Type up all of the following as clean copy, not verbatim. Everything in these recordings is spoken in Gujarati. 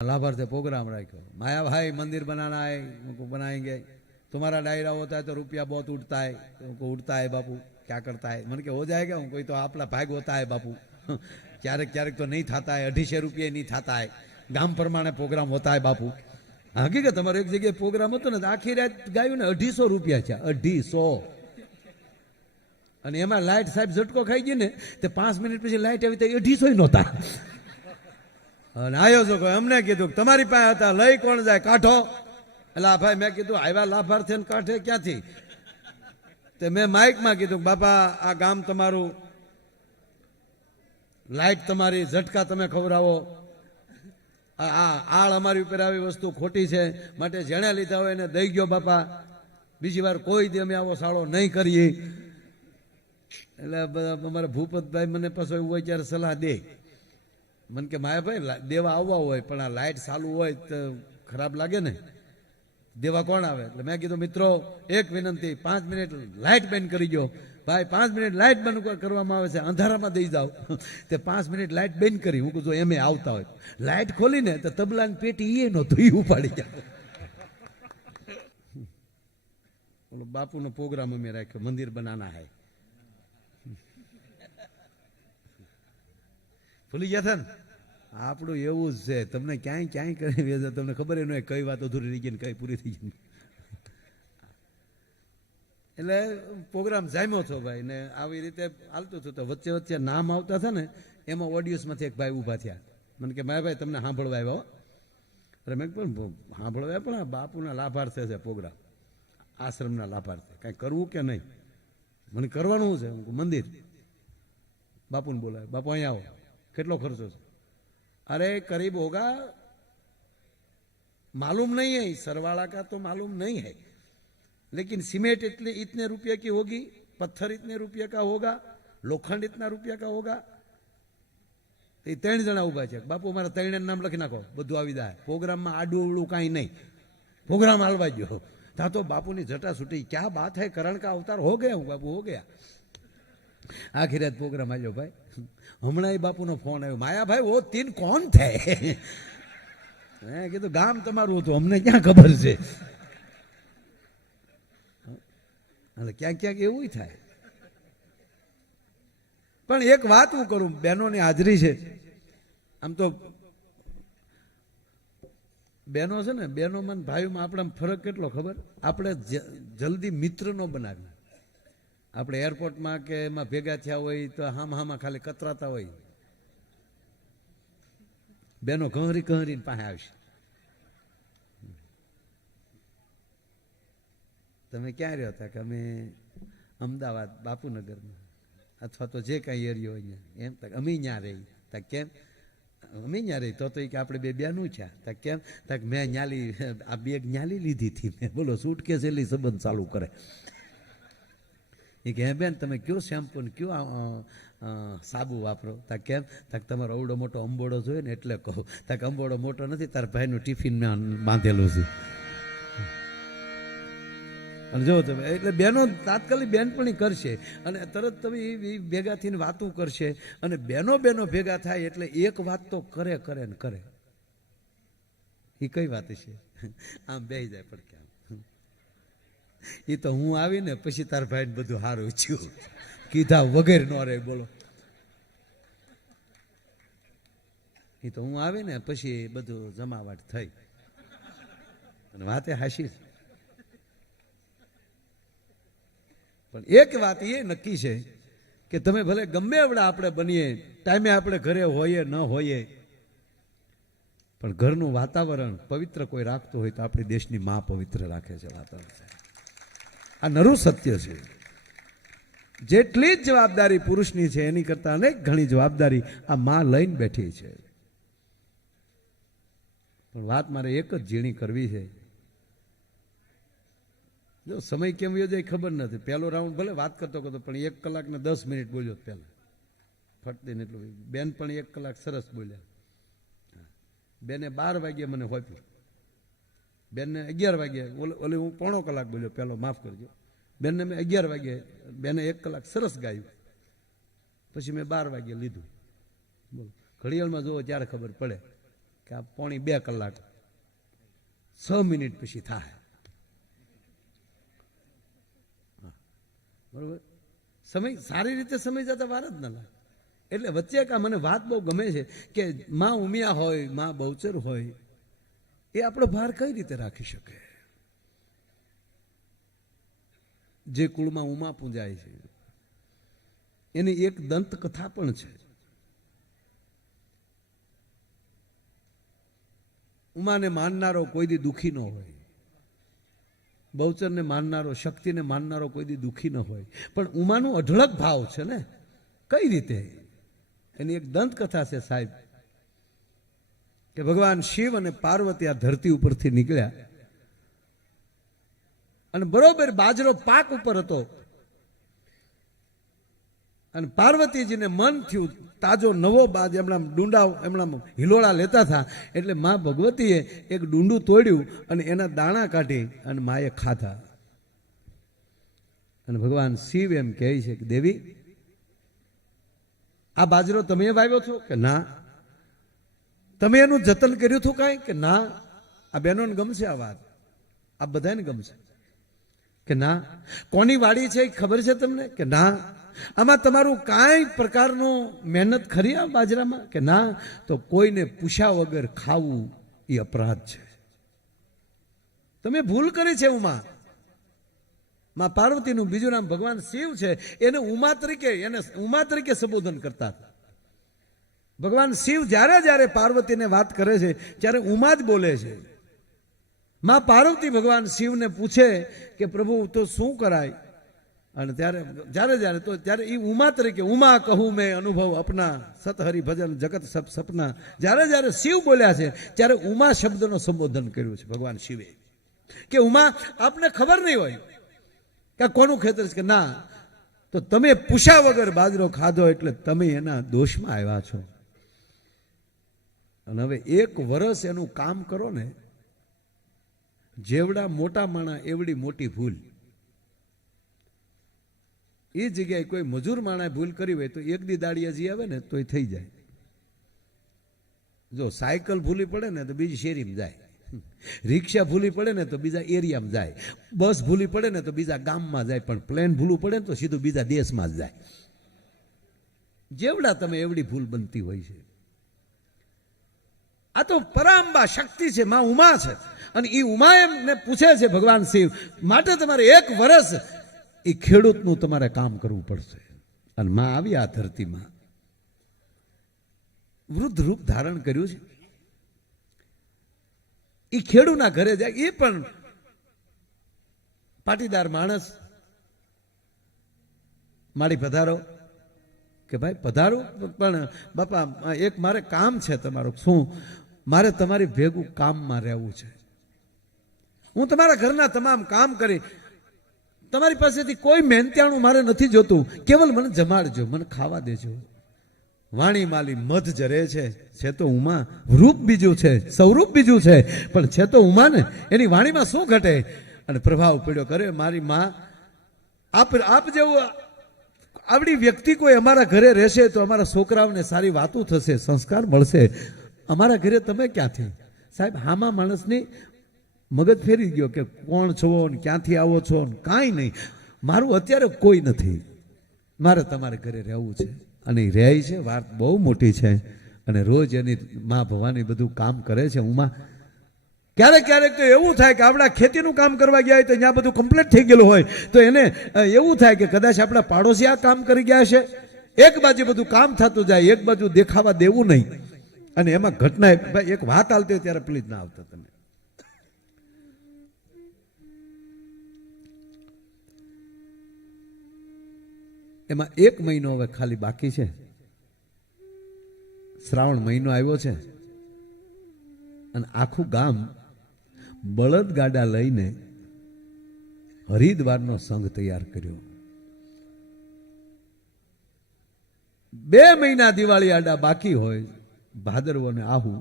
लाभार्थी प्रोग्राम रखो, माया भाई मंदिर बनाना है, उनको बनाएंगे, तुम्हारा डायरा होता है तो रुपया बहुत उठता है, उनको उठता है बापू, क्या करता है, मन के हो जाएगा, कोई तो आपला भाग होता है बापू, क्यारेक क्यारेक तो नहीं थाता है, 250 रुपये नहीं थाता है, गाम प्रमाणे प्रोग्राम होता है बापू। हकीकत अमर एक जगह प्रोग्राम होतो ने आखी रात गायु ने 250 रुपया છે, 250 અને એમાં લાઈટ સાહેબ ઝટકો ખાઈ ગઈ ને તે 5 મિનિટ પછી લાઈટ આવી તો 250 નહોતા અને આયોજકો અમને કીધું તમારી પાસે હતા લઈ કોણ જાય કાઢો, એટલે ભાઈ મેં કીધું આવ્યા લાભાર્થી કાઢે ક્યાંથી, તે મેં માઇકમાં કીધું બાપા આ ગામ તમારું, લાઈટ તમારી, ઝટકા તમે ખવડાવો, આળ અમારી ઉપર આવી વસ્તુ ખોટી છે, માટે જેણે લીધા હોય એને દઈ ગયો બાપા, બીજી વાર કોઈ દી અમે આવો સાળો નહીં કરીએ। એટલે અમારા ભૂપતભાઈ મને પાછો એવું હોય ત્યારે સલાહ દે, મને કે માયાભાઈ દેવા આવવા હોય પણ આ લાઇટ ચાલુ હોય તો ખરાબ લાગે ને, દેવા કોણ આવે, એટલે મેં કીધું મિત્રો એક વિનંતી, 5 મિનિટ લાઇટ બંધ કરી દો ભાઈ, 5 મિનિટ લાઇટ બંધ કરવામાં આવે છે, અંધારામાં દઈ જાઓ, તે 5 મિનિટ લાઇટ બંધ કરી, હું કહું એમ આવતા હોય, લાઇટ ખોલીને તો તબલાની પેટી એ નહોતું, એ ઉપાડી ગયા। બોલો બાપુનો પ્રોગ્રામ અમે રાખ્યો, મંદિર બનાના હૈ, ભૂલી ગયા હતા ને, આપણું એવું જ છે, તમને ક્યાંય ક્યાંય કરી વેચે, તમને ખબર ન હોય કઈ વાત અધૂરી રહી ગઈ ને કઈ પૂરી થઈ ગઈ। એટલે પ્રોગ્રામ જામ્યો છો ભાઈ ને આવી રીતે હાલતું હતું, તો વચ્ચે વચ્ચે નામ આવતા હતા ને એમાં ઓડિયન્સમાંથી એક ભાઈ ઊભા થયા, મને કે મારા ભાઈ તમને સાંભળવા આવ્યા, અરે મેં પણ સાંભળવા આવ્યા પણ આ બાપુના લાભાર્થે છે પ્રોગ્રામ, આશ્રમના લાભાર્થે, કાંઈ કરવું કે નહીં, મને કરવાનું છે, મંદિર, બાપુને બોલાવે, બાપુ અહીંયા આવો, કેટલો ખર્ચો છે, अरे करीब होगा, मालूम नहीं है, सरवाला का तो मालूम नहीं है, लेकिन सीमेंट इतने रुपये की होगी, पत्थर इतने रुपये का होगा, लोखंड इतना रुपया का होगा। 3 जणा उभा છે, बापू मारा 3 नाम लखी नाखो, બધું આવી જાય, प्रोग्राम में आडू अवड़ू कहीं नहीं, प्रोग्राम हलवा गयो, था तो बापू ने झटा छूटी, क्या बात है, करण का अवतार हो गया, बापू हो गया। आखिर रात प्रोग्राम आयो भाई, हमણાં ही बापू नो फोन आयो, माया भाई वो 3 कौन थे, मैं कीधुं गाम तमारुं हतुं, अमने क्या खबर छे, એટલે ક્યાંક ક્યાંક એવું થાય। પણ એક વાત હું કરું, બહેનોની હાજરી છે, આમ તો બહેનો છે ને, બહેનોમાં ભાઈઓમાં આપણા ફરક કેટલો ખબર, આપણે જલ્દી મિત્ર નો બનાવી, આપણે એરપોર્ટમાં કે એમાં ભેગા થયા હોય તો હામાં ખાલી કતરાતા હોય, બેનો કહરી કહરીને પાસે આવશે, તમે ક્યાં રહ્યો હતા, કે અમે અમદાવાદ બાપુનગરમાં, અથવા તો જે કાંઈ એરિયો હોય એમ, અમે ત્યાં રહી, તા કેમ અમે ત્યાં રહી, તો કે આપણે બેનું છે, તા કેમ, તક મેં ન્યાલી આ બેગ ન્યાલી લીધી હતી મેં, બોલો સૂટકેસ એટલી સંબંધ ચાલુ કરે, એ કે બેન તમે કયો શેમ્પુ ને કયો સાબુ વાપરો, તા કેમ, તક તમારો અવડો મોટો અંબોડો જોઈએ ને એટલે કહું, તક અંબોડો મોટો નથી, તાર ભાઈનું ટિફિન મેં બાંધેલું છે, અને જો તમે એટલે બહેનો તાત્કાલિક બેનપણી કરશે અને તરત તમે ભેગા થઈને વાતું કરશે, અને બહેનો ભેગા થાય એટલે એક વાત તો કરે ને કરે, એ કઈ વાત છે, આમ બેહી જાય પણ ક્યાં, એ તો હું આવીને પછી તાર ભાઈને બધું હારું થયું કીધા વગેરે ન રહે, બોલો, એ તો હું આવીને પછી બધું જમાવટ થઈ અને વાતે હાશી। પણ એક વાત એ નક્કી છે કે તમે ભલે ગમે એવડા આપણે બનીએ, ટાઈમે આપણે ઘરે હોઈએ ન હોઈએ, પણ ઘરનું વાતાવરણ પવિત્ર કોઈ રાખતું હોય તો આપણી દેશની માં પવિત્ર રાખે છે વાતાવરણ, આ નરું સત્ય છે। જેટલી જ જવાબદારી પુરુષની છે એની કરતા અનેક ઘણી જવાબદારી આ માં લઈને બેઠી છે। પણ વાત મારે એક જ ઝીણી કરવી છે, જો સમય કેમ વયો જાય ખબર નથી, પહેલો રાઉન્ડ ભલે વાત કરતો પણ 1 કલાક ને 10 મિનિટ બોલ્યો પહેલા ફટતીને એટલું, બેન પણ 1 કલાક સરસ બોલ્યા, બેને 12 વાગ્યે મને હોપ્યું, બેનને 11 વાગ્યે, ઓલી હું 1.5 કલાક બોલ્યો પહેલો, માફ કરજો, બેનને મેં 11 વાગ્યે, બેને 1 કલાક સરસ ગાયું, પછી મેં 12 વાગ્યે લીધું, બોલો ઘડિયાળમાં જોવો ત્યારે ખબર પડે કે આ 1.5 કલાક 6 મિનિટ પછી થાય. બરોબર, સમય સારી રીતે સમય જતા વાર જ ન લાગે. એટલે વચ્ચે કા મને વાત બહુ ગમે છે કે માં ઉમિયા હોય, માં બહુચર હોય, એ આપણો ભાર કઈ રીતે રાખી શકે? જે કુળમાં ઉમા પૂજાય છે એની એક દંત કથા પણ છે. ઉમાને માનનારો કોઈ દી દુખી ન હોય, બહુચરને માનનારો, શક્તિને માનનારો કોઈ દી દુખી ન હોય. પણ ઉમાનો અઢળક ભાવ છે ને, કઈ રીતે? એની એક દંત કથા છે સાહેબ, કે ભગવાન શિવ અને પાર્વતી આ ધરતી ઉપરથી નીકળ્યા અને બરોબર બાજરો પાક ઉપર હતો અને પાર્વતીજીને મન થયું તાજો નવો બાજ એમના ડુંડા એમના હિલોળા લેતા હતા. એટલે માં ભગવતીએ એક ડુંડું તોડ્યું અને એના દાણા કાઢી અને માએ ખાધા. અને ભગવાન શિવ એમ કહે છે કે દેવી, આ બાજરો તમે વાવ્યો છો કે ના? તમે એનું જતન કર્યું હતું કાંઈ કે ના? આ બહેનોને ગમશે આ વાત, આ બધાને ગમશે કે ના? કોની વાડી છે ખબર છે તમને કે ના? આમાં તમારું કાંઈ પ્રકારનો મહેનત ખરી આ બાજરામાં કે ના? તો કોઈને પૂછ્યા વગર ખાવું એ અપરાધ છે. તમે ભૂલ કરી છે. માં પાર્વતીનું બીજું નામ ભગવાન શિવ છે. એને ઉમા તરીકે સંબોધન કરતા. ભગવાન શિવ જ્યારે જ્યારે પાર્વતીને વાત કરે છે ત્યારે ઉમા જ બોલે છે. માં પાર્વતી ભગવાન શિવને પૂછે કે પ્રભુ તો શું કરાય? અને ત્યારે એ ઉમા તરીકે, ઉમા કહું મેં અનુભવ અપના, સતહરિ ભજન જગત સબ સપના. જ્યારે શિવ બોલ્યા છે ત્યારે ઉમા શબ્દનો સંબોધન કર્યું છે ભગવાન શિવે. કે ઉમા, આપને ખબર નહીં હોય કે કોનું ખેતર છે કે ના? તો તમે પૂછ્યા વગર બાજરો ખાધો એટલે તમે એના દોષમાં આવ્યા છો. અને હવે 1 વર્ષ એનું કામ કરો ને, જેવડા મોટા માણા એવડી મોટી ભૂલ. એ જગ્યાએ કોઈ મજૂર માણાએ ભૂલ કરી હોય તો 1 દી દાડિયા જી આવે ને તોય થઈ જાય. જો સાયકલ ભૂલી પડે ને તો બીજી શેરીમાં જાય, રિક્ષા ભૂલી પડે ને તો બીજા એરિયામાં જાય, બસ ભૂલી પડે ને તો બીજા ગામમાં જાય, પણ પ્લેન ભૂલવું પડે ને તો સીધું બીજા દેશમાં જ જાય. જેવડા તમે એવડી ભૂલ બનતી હોય છે. આ તો પરાંબા શક્તિ છે, માં ઉમા છે. અને એ ઉમા એમને પૂછે છે ભગવાન શિવ, માટે તમારે 1 વર્ષ એ ખેડૂતનું તમારે કામ કરવું પડશે. અને માં આવી આ ધરતીમાં વૃદ્ધ રૂપ ધારણ કર્યું છે. એ ખેડૂના ઘરે જાય, એ પણ પાટીદાર માણસ. મારી પધારો કે ભાઈ પધારો, પણ બાપા એક મારે કામ છે તમારું. શું? મારે તમારી ભેગું કામમાં રહેવું છે. હું તમારા ઘરના તમામ કામ કરી, તમારી પાસેથી કોઈ મહેનતાણું મારે નથી જોતું, કેવલ મને જમાડજો, મને ખાવા દેજો. વાણી માલી મધ જરે છે તો ઉમા, રૂપ બીજું છે, સ્વરૂપ બીજું છે, પણ છે તો ઉમા ને. એની વાણીમાં શું ઘટે? અને પ્રભાવ પડ્યો કરે મારી માં. આપ જેવું આવડી વ્યક્તિ કોઈ અમારા ઘરે રહેશે તો અમારા છોકરાઓને સારી વાતો થશે, સંસ્કાર મળશે. અમારા ઘરે તમે ક્યાંથી? સાહેબ, હામા માણસની મગજ ફેરી ગયો કે કોણ છો ને ક્યાંથી આવો છો ને કાંઈ નહીં. મારું અત્યારે કોઈ નથી, મારે તમારે ઘરે રહેવું છે. અને એ રહે છે, વાત બહુ મોટી છે. અને રોજ એની માં ભવાની બધું કામ કરે છે. ઉમા ક્યારેક તો એવું થાય કે આપણા ખેતીનું કામ કરવા ગયા હોય તો ત્યાં બધું કમ્પ્લીટ થઈ ગયેલું હોય તો એને એવું થાય કે કદાચ આપણા પાડોશી આ કામ કરી ગયા છે. એક બાજુ બધું કામ થતું જાય, એક બાજુ દેખાવા દેવું નહીં. અને એમાં ઘટના, એક વાત હાલતી હોય ત્યારે પ્લીઝ ના આવતા તમે. એમાં 1 મહિનો હવે ખાલી બાકી છે. શ્રાવણ મહિનો આવ્યો છે અને આખું ગામ બળદગાડા લઈને હરિદ્વારનો સંઘ તૈયાર કર્યો. 2 મહિના દિવાળી આડા બાકી હોય, ભાદરવો ને આહુ.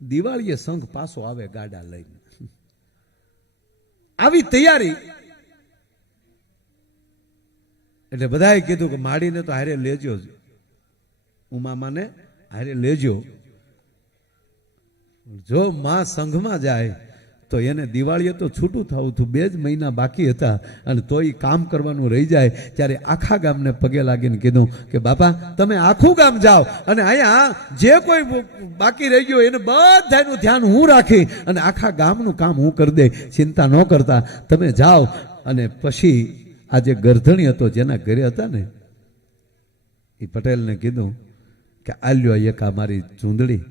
દિવાળીએ સંઘ પાછો આવે ગાડા લઈને. આવી તૈયારી. એટલે બધાએ કીધું કે માડીને તો હારે લેજો, ઉમામાને હારે લેજો. જો માં સંઘમાં જાય તો એને દિવાળીએ તો છૂટું થવું હતું, 2 જ મહિના બાકી હતા અને તો એ કામ કરવાનું રહી જાય. ત્યારે આખા ગામને પગે લાગીને કીધું કે બાપા તમે આખું ગામ જાઓ અને અહીંયા જે કોઈ બાકી રહી ગયું એને બધાનું ધ્યાન હું રાખી અને આખા ગામનું કામ હું કરી દે, ચિંતા ન કરતા તમે જાઓ. અને પછી આ જે ગરધણી હતો જેના ઘરે હતા ને એ પટેલને કીધું કે આલ્યો એક આ મારી ચૂંદડી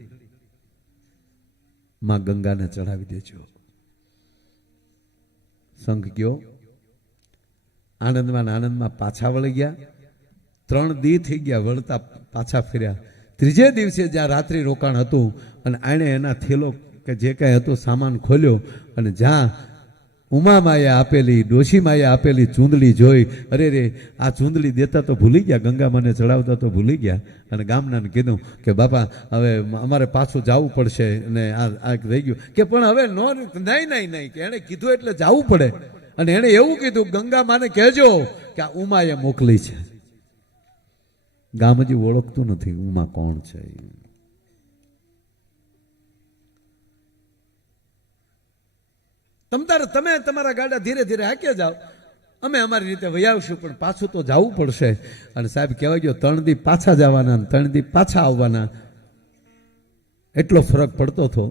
માં ગંગાને ચડાવી દેજો. સંઘ ગયો, આનંદમાં આનંદમાં પાછા વળી ગયા. 3 દી થઈ ગયા વળતા પાછા ફર્યા. 3જે દિવસે જ્યાં રાત્રિ રોકાણ હતું અને આણે એના થેલો કે જે કાંઈ હતો સામાન ખોલ્યો અને જ્યાં ઉમામાએ આપેલી ડોશીમાએ આપેલી ચૂંદડી જોઈ, અરે રે આ ચૂંદડી દેતા તો ભૂલી ગયા, ગંગામાને ચડાવતા તો ભૂલી ગયા. અને ગામનાને કીધું કે બાપા હવે અમારે પાછું જવું પડશે અને આ રહી ગયું કે પણ હવે નહીં કે એણે કીધું એટલે જવું પડે. અને એણે એવું કીધું ગંગામાને કહેજો કે આ ઉમાએ મોકલી છે. ગામ હજી ઓળખતું નથી ઉમા કોણ છે. તમે તમારા ગાડા ધીરે ધીરે હાંક્યા જાઓ, અમે અમારી રીતે વયાવશું પણ પાછું તો જવું પડશે. અને સાહેબ કહેવાય ગયો 3 દી પાછા જવાના 3 દી પાછા આવવાના, એટલો ફરક પડતો હતો.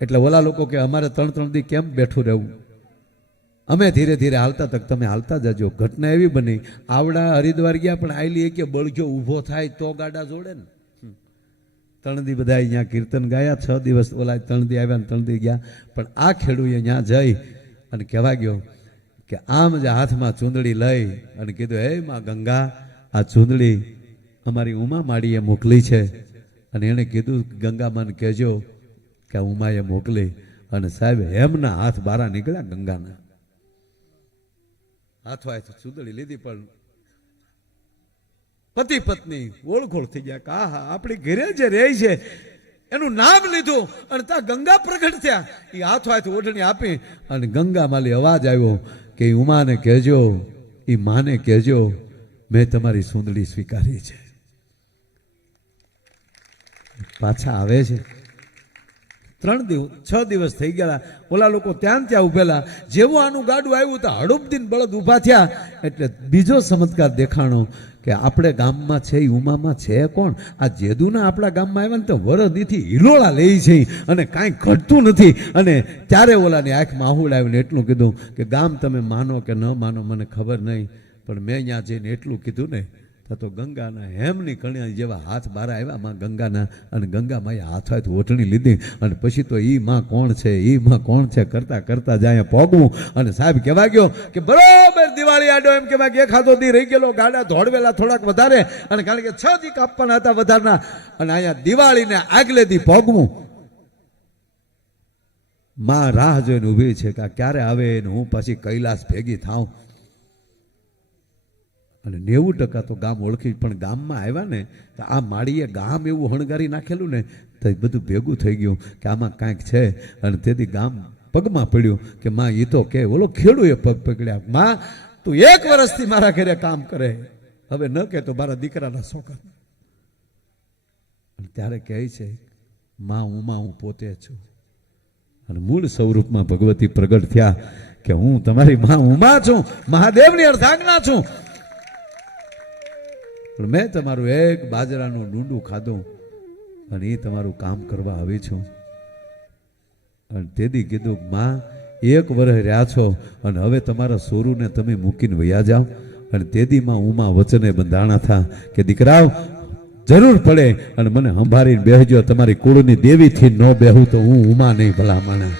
એટલે ઓલા લોકો કે અમારે 3 દી કેમ બેઠું રહેવું, અમે ધીરે ધીરે હાલતા તક તમે હાલતા જજો. ઘટના એવી બની, આવડા હરિદ્વાર ગયા પણ આયલી કે બળગ્યો ઊભો થાય તો ગાડા જોડે ને. 3 દી બધા અહીંયા કીર્તન ગાયા, 6 દિવસ ઓલા 3 દી આવ્યા ને 3 દી ગયા. પણ આ ખેડૂએ અહીંયા જઈ અને કહેવા ગયો કે આમ જ હાથમાં ચૂંદડી લઈ અને કીધું હે માં ગંગા આ ચૂંદડી અમારી ઉમા માડીએ મોકલી છે. અને એણે કીધું ગંગામાને કહેજો કે ઉમાએ મોકલી. અને સાહેબ હેમના હાથ બારા નીકળ્યા ગંગાના હાથો ચૂંદડી લીધી પણ પતિ પત્ની ઓળખોળ થઈ ગયા કે આહા આપણી ઘરે જે રહે છે એનું નામ લીધું અને ત્યાં ગંગા પ્રગટ થયા. એ હાથો હાથ ઓઢણી આપી અને ગંગા માલી અવાજ આવ્યો કે ઉમાને કહેજો, એ માને કહેજો મેં તમારી સુંદડી સ્વીકારી છે. પાછા આવે છે. 6 દિવસ થઈ ગયા. ઓલા લોકો ત્યાં ઉભેલા. જેવું આનું ગાડું આવ્યું તો હડુપદીન બળદ ઊભા થયા. એટલે બીજો ચમત્કાર દેખાણો કે આપણે ગામમાં છે ઉમામાં છે કોણ, આ જેદુના આપણા ગામમાં આવ્યા ને તો વરદીથી હિલોળા લે છે અને કાંઈ ઘટતું નથી. અને ત્યારે ઓલાની આંખમાં આહુડ આવીને એટલું કીધું કે ગામ તમે માનો કે ન માનો મને ખબર નહીં, પણ મેં અહીંયા જઈને એટલું કીધું ને તો ગંગાના હેમની કણિયા જેવા હાથ બારા આવ્યા માં ગંગાના. અને ગંગામાએ હાથ હાથ ઓઢણી લીધી. અને પછી તો ઈ માં કોણ છે, ઈ માં કોણ છે કરતા કરતા જાય પોગવું. અને સાહેબ કહેવા ગયો કે બરોબર દિવાળી આડો એમ કહેવાય કે 1 દી રહી ગયેલો, ગાડા દોડવેલા થોડાક વધારે. અને કારણ કે 6 દી કાપવાના હતા વધારના. અને અહીંયા દિવાળીને આગલે દી પોગવું. માં રાહ જોઈને ઊભી છે કે ક્યારે આવે ને હું પછી કૈલાસ ભેગી થાઉં. અને 90% તો ગામ ઓળખી. પણ ગામમાં આવ્યા ને તો આ માળીએ ગામ એવું હણગારી નાખેલું ને તો બધું ભેગું થઈ ગયું કે આમાં કાંઈક છે. અને તેથી ગામ પગમાં પડ્યું કે માં એ તો કે ઓલો ખેડૂએ પગ પકડ્યા, માં તું 1 વર્ષથી મારા ઘરે કામ કરે, હવે ન કે તો મારા દીકરાના શોખન. અને ત્યારે કહે છે માં હું પોતે છું. અને મૂળ સ્વરૂપમાં ભગવતી પ્રગટ થયા કે હું તમારી માં ઉમા છું, મહાદેવની અર્ધાંગના છું. પણ મેં તમારું એક બાજરાનું ડુંડું ખાધું અને એ તમારું કામ કરવા આવી છું. અને તેથી કીધું માં 1 વર્ષ રહ્યા છો અને હવે તમારા સોરુને તમે મૂકીને વયા જાઓ. અને તેથી માં ઉમા વચને બંધાણા થા કે દીકરાઓ જરૂર પડે અને મને સંભાળીને બેસજો, તમારી કુળની દેવીથી ન બેહું તો હું ઉમા નહીં ભલા માણા.